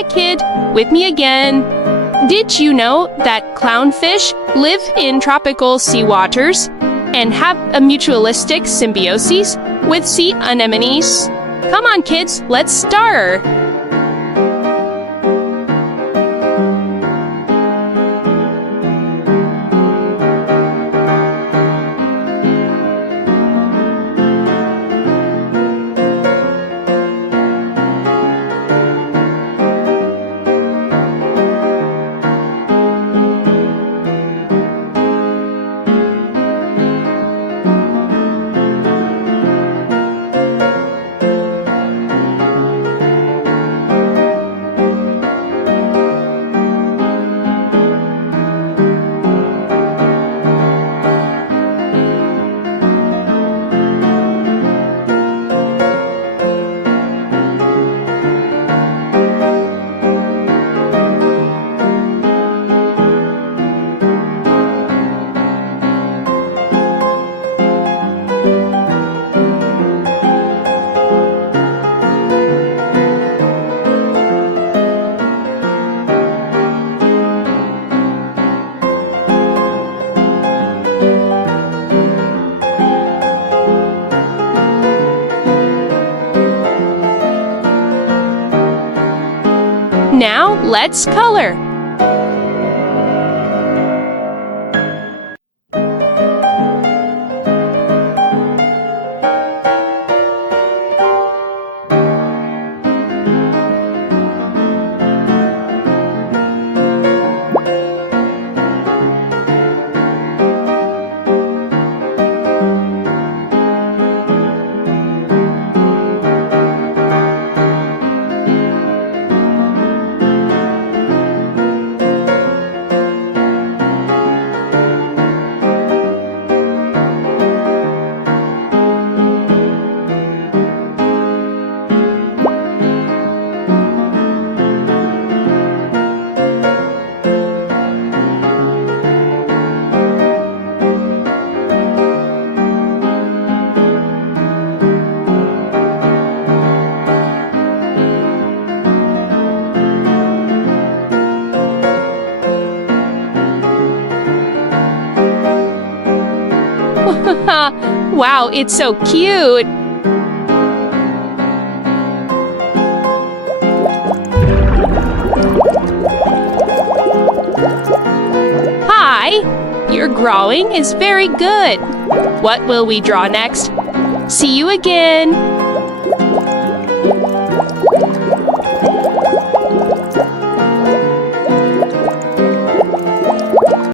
Hi, kid. With me again. Did you know that clownfish live in tropical sea waters and have a mutualistic symbiosis with sea anemones? Come on, kids, let's start. Now let's color. Wow, it's so cute! Hi! Your drawing is very good. What will we draw next? See you again!